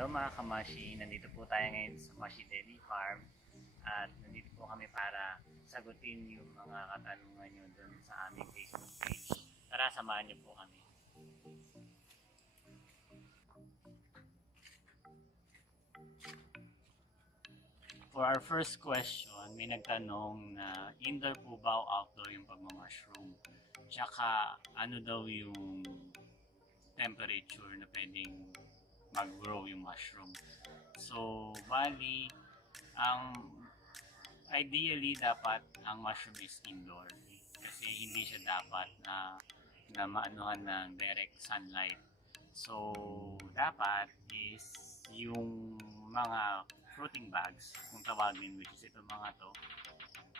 Hello mga kamashi, nandito po tayo ngayon sa Mashi Deli Farm at nandito po kami para sagutin yung mga katanungan nyo dun sa aming Facebook page. Tara, samahan nyo po kami. For our first question, may nagtanong na indoor po ba o outdoor yung pagmamashroom? Tsaka ano daw yung temperature na pwedeng mag-grow yung mushroom. So, bali, ang ideally dapat ang mushroom is indoor kasi hindi siya dapat na maanuhan ng direct sunlight. So, dapat is yung mga fruiting bags, kung tawagin, which is ito mga to,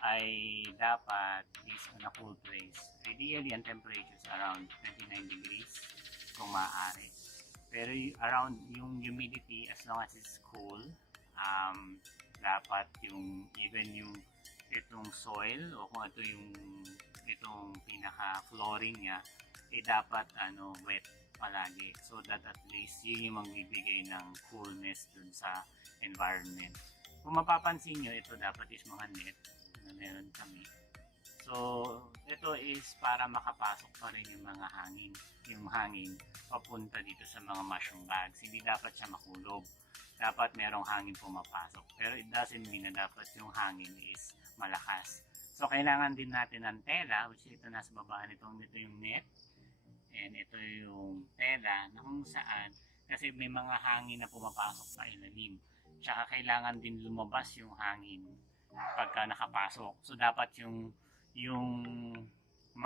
ay dapat is on a cool place. Ideally, ang temperature is around 29 degrees kung maaari. Pero around yung humidity, as long as it's cool, dapat yung even yung itong soil o kung ito yung itong pinaka flooring niya, dapat wet palagi, so that at least yun yung magbibigay ng coolness dun sa environment. Kung mapapansin nyo, ito dapat is mga net na meron kami. So, ito is para makapasok pa rin yung mga hangin papunta dito sa mga mushroom bags. Hindi dapat siya makulog. Dapat merong hangin pumapasok. Pero it doesn't mean na dapat yung hangin is malakas. So, kailangan din natin ng tela, which ito nasa baba nito yung net. And ito yung tela na kung saan, kasi may mga hangin na pumapasok sa ilalim. Tsaka kailangan din lumabas yung hangin pagka nakapasok. So, dapat yung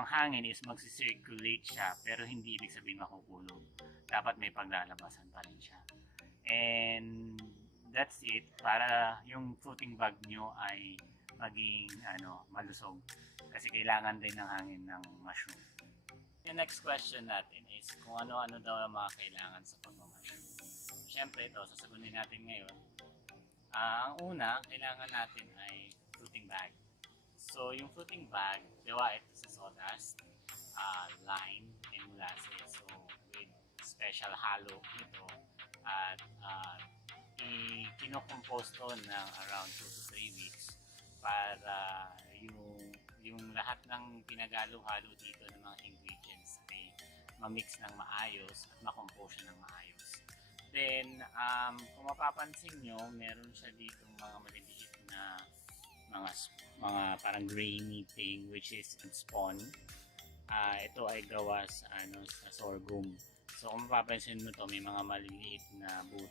hangin is magsi-circulate siya pero hindi ibig sabihin makukulog. Dapat may paglalabasan pa rin siya. And that's it, para yung fruiting bag nyo ay maging malusog kasi kailangan din ng hangin ng mushroom. Yung next question natin is kung ano-ano daw ang mga kailangan sa pagmamashroom. Siyempre ito, sasagutin natin ngayon. Ang una, kailangan natin ay fruiting bag. So, yung fruiting bag, gawa ito sa sawdust, lime, and molasses. So, with special halo nito. At kinocompose to ng around 2 to 3 weeks para yung lahat ng pinagalo-halo dito ng mga ingredients ay ma-mix ng maayos at ma-compose ng maayos. Then, kung mapapansin nyo, meron siya dito mga maliliit na mga parang grainy thing which is spawn. Ito ay gawa sa sorghum. So kung mapapansin mo to, may mga maliliit na buto